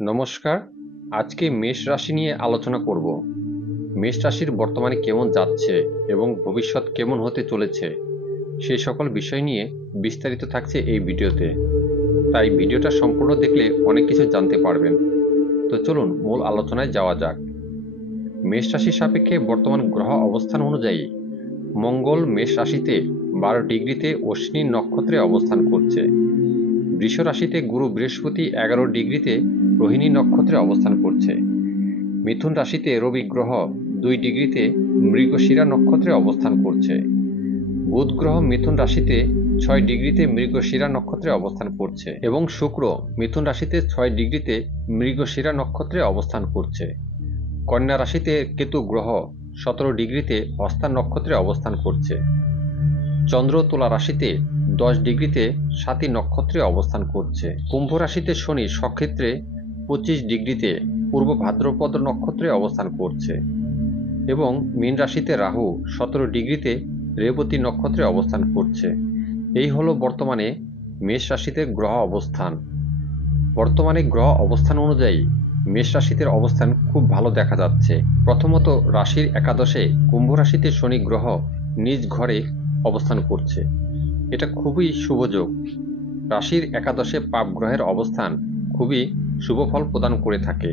নমস্কার। আজকে মেষ রাশি নিয়ে আলোচনা করব। মেষ রাশির বর্তমানে কেমন যাচ্ছে এবং ভবিষ্যৎ কেমন হতে চলেছে সেই সকল বিষয় নিয়ে বিস্তারিত থাকছে এই ভিডিওতে। তাই ভিডিওটা সম্পূর্ণ দেখলে অনেক কিছু জানতে পারবেন। তো চলুন মূল আলোচনায় যাওয়া যাক। মেষ রাশির সাপেক্ষে বর্তমান গ্রহ অবস্থান অনুযায়ী মঙ্গল মেষ রাশিতে 12 ডিগ্রিতে অশ্বিনী নক্ষত্রে অবস্থান করছে। বৃষ রাশিতে গুরু বৃহস্পতি 11 ডিগ্রিতে রোহিণী নক্ষত্রে অবস্থান করছে। মিথুন রাশিতে রবি গ্রহ 2 ডিগ্রিতে মৃগশিরা নক্ষত্রে অবস্থান করছে। বুধ গ্রহ মিথুন রাশিতে 6 ডিগ্রিতে মৃগশিরা নক্ষত্রে অবস্থান করছে এবং শুক্র মিথুন রাশিতে 6 ডিগ্রিতে মৃগশিরা নক্ষত্রে অবস্থান করছে। কন্যা রাশিতে কেতু গ্রহ 17 ডিগ্রিতে হস্তা নক্ষত্রে অবস্থান করছে। চন্দ্র তুলা রাশিতে 10 ডিগ্রিতে স্বাতী নক্ষত্রে অবস্থান করছে। কুম্ভ রাশিতে শনি সক্ষেত্রে 25 ডিগ্রিতে পূর্ব ভাদ্রপদ নক্ষত্রে অবস্থান করছে এবং মীন রাশিতে রাহু 17 ডিগ্রিতে রেবতী নক্ষত্রে অবস্থান করছে। এই হলো বর্তমানে মেষ রাশিতে গ্রহ অবস্থান। বর্তমানে গ্রহ অবস্থান অনুযায়ী মেষ রাশিতে অবস্থান খুব ভালো দেখা যাচ্ছে। প্রথমত রাশির একাদশে কুম্ভ রাশিতে শনি গ্রহ নিজ ঘরে অবস্থান করছে। এটা খুবই শুভ যোগ। রাশির একাদশে পাপ গ্রহের অবস্থান খুবই শুভ ফল প্রদান করে থাকে।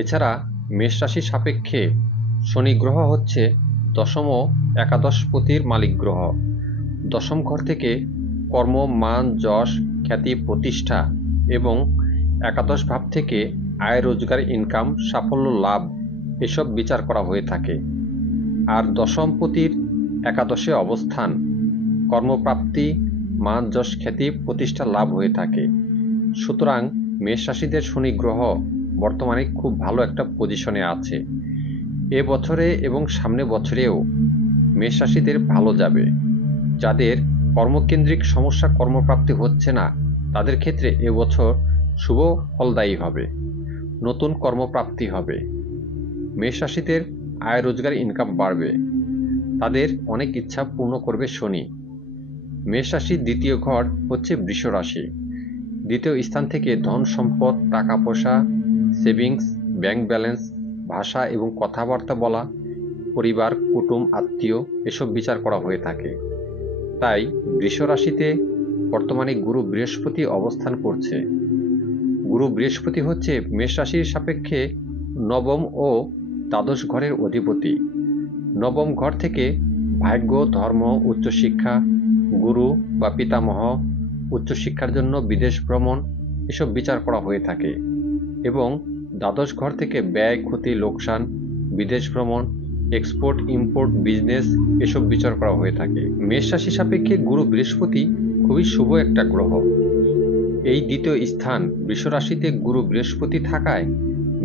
এছাড়া মেষ রাশির সাপেক্ষে শনি গ্রহ হচ্ছে দশম ও একাদশপতির মালিক গ্রহ। দশম ঘর থেকে কর্ম, মান, যশ, খ্যাতি, প্রতিষ্ঠা এবং একাদশ ভাব থেকে আয়, রোজগার, ইনকাম, সাফল্য, লাভ এসব বিচার করা হয়ে থাকে। আর দশমপতির একাদশে অবস্থান কর্মপ্রাপ্তি, মান, যশ, খ্যাতি, প্রতিষ্ঠা লাভ হয়ে থাকে। সুতরাং মেষ রাশিদের শনি গ্রহ বর্তমানে খুব ভালো একটা পজিশনে আছে। এ বছরে এবং সামনে বছরেও মেষ রাশিদের ভালো যাবে। যাদের কর্মকেন্দ্রিক সমস্যা কর্মপ্রাপ্তি হচ্ছে না তাদের ক্ষেত্রে এবছর শুভ ফলদায়ী হবে। নতুন কর্মপ্রাপ্তি হবে। মেষ রাশিদের আয়, রোজগার, ইনকাম বাড়বে। তাদের অনেক ইচ্ছা পূর্ণ করবে শনি। মেষ রাশির দ্বিতীয় ঘর হচ্ছে বৃষ রাশি। দ্বিতীয় স্থান থেকে ধন সম্পদ, টাকা পয়সা, সেভিংস, ব্যাংক ব্যালেন্স, ভাষা এবং কথাবার্তা বলা, পরিবার, কুটুম, আত্মীয় এসব বিচার করা হয়ে থাকে। তাই বৃষ রাশিতে বর্তমানে গুরু বৃহস্পতি অবস্থান করছে। গুরু বৃহস্পতি হচ্ছে মেষ রাশির সাপেক্ষে নবম ও দ্বাদশ ঘরের অধিপতি। নবম ঘর থেকে ভাগ্য, ধর্ম, উচ্চশিক্ষা, গুরু বা পিতামহ, উচ্চশিক্ষার জন্য বিদেশ ভ্রমণ এসব বিচার করা হয়ে থাকে এবং দ্বাদশ ঘর থেকে ব্যয়, ক্ষতি, লোকসান, বিদেশ ভ্রমণ, এক্সপোর্ট ইম্পোর্ট, বিজনেস এসব বিচার করা হয়ে থাকে। মেষ রাশি সাপেক্ষে গুরু বৃহস্পতি খুবই শুভ একটা গ্রহ। এই দ্বিতীয় স্থান বৃষ রাশিতে গুরু বৃহস্পতি থাকায়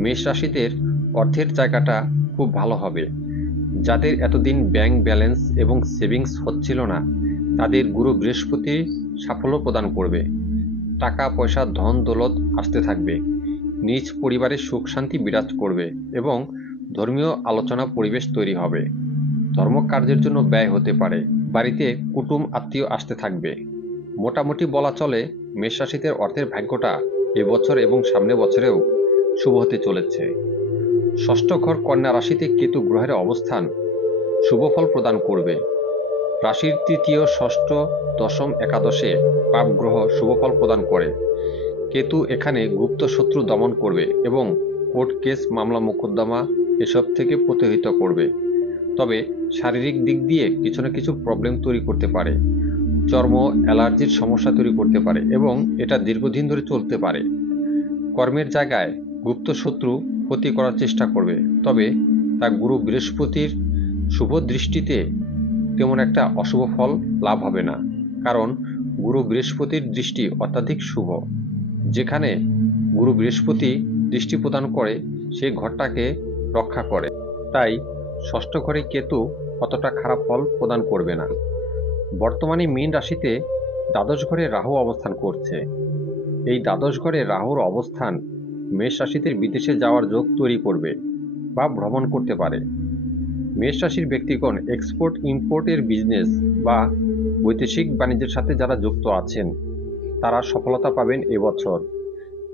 মেষ রাশিদের অর্থের জায়গাটা খুব ভালো হবে। যাদের এতদিন ব্যাংক ব্যালেন্স এবং সেভিংস হচ্ছিল না তাদের গুরু বৃহস্পতি সাফল্য প্রদান করবে। টাকা পয়সা, ধন দৌলত আসতে থাকবে। নিজ পরিবারে সুখ শান্তি বিরাজ করবে এবং ধর্মীয় আলোচনা পরিবেশ তৈরি হবে। ধর্মকার্যের জন্য ব্যয় হতে পারে। বাড়িতে কুটুম আত্মীয় আসতে থাকবে। মোটামুটি বলা চলে মেষ রাশিদের অর্থের ভাগ্যটা এবছর এবং সামনে বছরেও শুভ হতে চলেছে। ষষ্ঠ ঘর কন্যা রাশিতে কেতু গ্রহের অবস্থান শুভ ফল প্রদান করবে। রাশির তৃতীয়, ষষ্ঠ, দশম, একাদশে পাপ গ্রহ শুভ ফল প্রদান করে। কেতু এখানে গুপ্ত শত্রু দমন করবে এবং কোর্ট কেস, মামলা মোকদ্দমা এসব থেকে প্রতিহত করবে। তবে শারীরিক দিক দিয়ে কিছু না কিছু প্রবলেম তৈরি করতে পারে। চর্ম অ্যালার্জির সমস্যা তৈরি করতে পারে এবং এটা দীর্ঘদিন ধরে চলতে পারে। কর্মের জায়গায় গুপ্ত শত্রু ক্ষতি করার চেষ্টা করবে। তবে তা গুরু বৃহস্পতির শুভ দৃষ্টিতে তেমন একটা অশুভ ফল লাভ হবে না, কারণ গুরু বৃহস্পতির দৃষ্টি অত্যাধিক শুভ। যেখানে গুরু বৃহস্পতি দৃষ্টি প্রদান করে সেই ঘরটাকে রক্ষা করে। তাই ষষ্ঠ ঘরে কেতু অতটা খারাপ ফল প্রদান করবে না। বর্তমানে মীন রাশিতে দ্বাদশ ঘরে রাহু অবস্থান করছে। এই দ্বাদশ ঘরে রাহুর অবস্থান মেষ রাশিতে বিদেশে যাওয়ার যোগ তৈরি করবে বা ভ্রমণ করতে পারে। মেষ রাশির ব্যক্তিগণ এক্সপোর্ট ইম্পোর্টের বিজনেস বা বৈদেশিক বাণিজ্যের সাথে যারা যুক্ত আছেন তারা সফলতা পাবেন এবছর।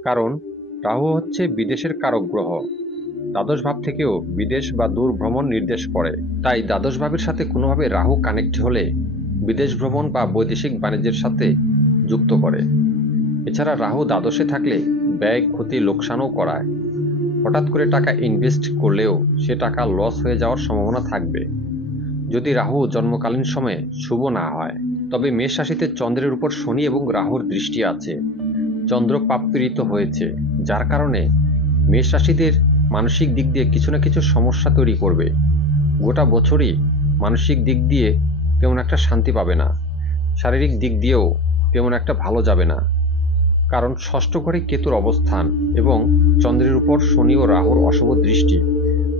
কারণ রাহু হচ্ছে বিদেশের কারক গ্রহ। দ্বাদশ ভাব থেকেও বিদেশ বা দূর ভ্রমণ নির্দেশ করে। তাই দ্বাদশ ভাবের সাথে কোনোভাবে রাহু কানেক্ট হলে বিদেশ ভ্রমণ বা বৈদেশিক বাণিজ্যের সাথে যুক্ত করে। এছাড়া রাহু দ্বাদশে থাকলে ব্যয়, ক্ষতি, লোকসানও করায়। হঠাৎ করে টাকা ইনভেস্ট করলেও সে টাকা লস হয়ে যাওয়ার সম্ভাবনা থাকবে যদি রাহু জন্মকালীন সময়ে শুভ না হয়। তবে মেষ রাশিতে চন্দ্রের উপর শনি এবং রাহুর দৃষ্টি আছে। চন্দ্র পাপপীড়িত হয়েছে, যার কারণে মেষ রাশিদের মানসিক দিক দিয়ে কিছু না কিছু সমস্যা তৈরি করবে। গোটা বছরই মানসিক দিক দিয়ে তেমন একটা শান্তি পাবে না, শারীরিক দিক দিয়েও তেমন একটা ভালো যাবে না। কারণ ষষ্ঠ ঘরে কেতুর অবস্থান এবং চন্দ্রের উপর শনি ও রাহুর অশুভ দৃষ্টি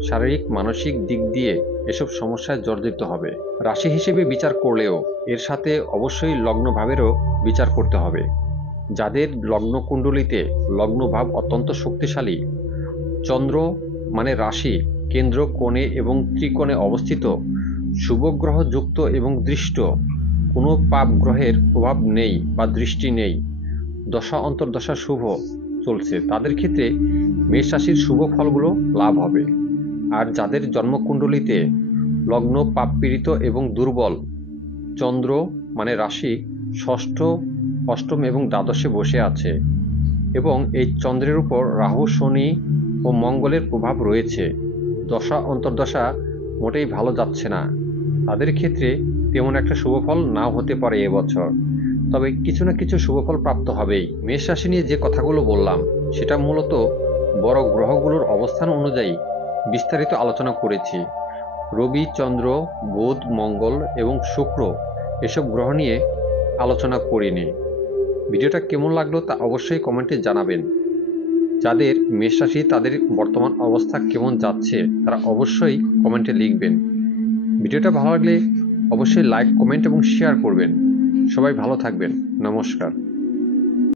শারীরিক মানসিক দিক দিয়ে এসব সমস্যায় জর্জরিত হবে। রাশি হিসেবে বিচার করলেও এর সাথে অবশ্যই লগ্ন ভাবেরও বিচার করতে হবে। যাদের লগ্ন কুণ্ডলিতে লগ্ন ভাব অত্যন্ত শক্তিশালী, চন্দ্র মানে রাশি, কেন্দ্র, কোণে এবং ত্রিকোণে অবস্থিত, শুভ গ্রহ যুক্ত এবং দৃষ্ট, কোনো পাপ গ্রহের প্রভাব নেই বা দৃষ্টি নেই, দশা অন্তর্দশা শুভ চলছে, তাদের ক্ষেত্রে মেষ রাশির শুভ ফলগুলো লাভ হবে। আর যাদের জন্মকুণ্ডলিতে লগ্ন পাপপীড়িত এবং দুর্বল, চন্দ্র মানে রাশি ষষ্ঠ, অষ্টম এবং দ্বাদশে বসে আছে এবং এই চন্দ্রের উপর রাহু, শনি ও মঙ্গলের প্রভাব রয়েছে, দশা অন্তর্দশা মোটেই ভালো যাচ্ছে না, তাদের ক্ষেত্রে তেমন একটা শুভফল নাও হতে পারে এবছর। তবে কিছু না কিছু শুভফল প্রাপ্ত হবেই। মেষ রাশি নিয়ে যে কথাগুলো বললাম সেটা মূলত বড় গ্রহগুলোর অবস্থান অনুযায়ী বিস্তারিত আলোচনা করেছি। রবি, চন্দ্র, বুধ, মঙ্গল এবং শুক্র এসব গ্রহ নিয়ে আলোচনা করিনি। ভিডিওটা কেমন লাগলো তা অবশ্যই কমেন্টে জানাবেন। যাদের মেষ রাশি তাদের বর্তমান অবস্থা কেমন যাচ্ছে তারা অবশ্যই কমেন্টে লিখবেন। ভিডিওটা ভালো লাগলে অবশ্যই লাইক, কমেন্ট এবং শেয়ার করবেন। সবাই ভালো থাকবেন। নমস্কার।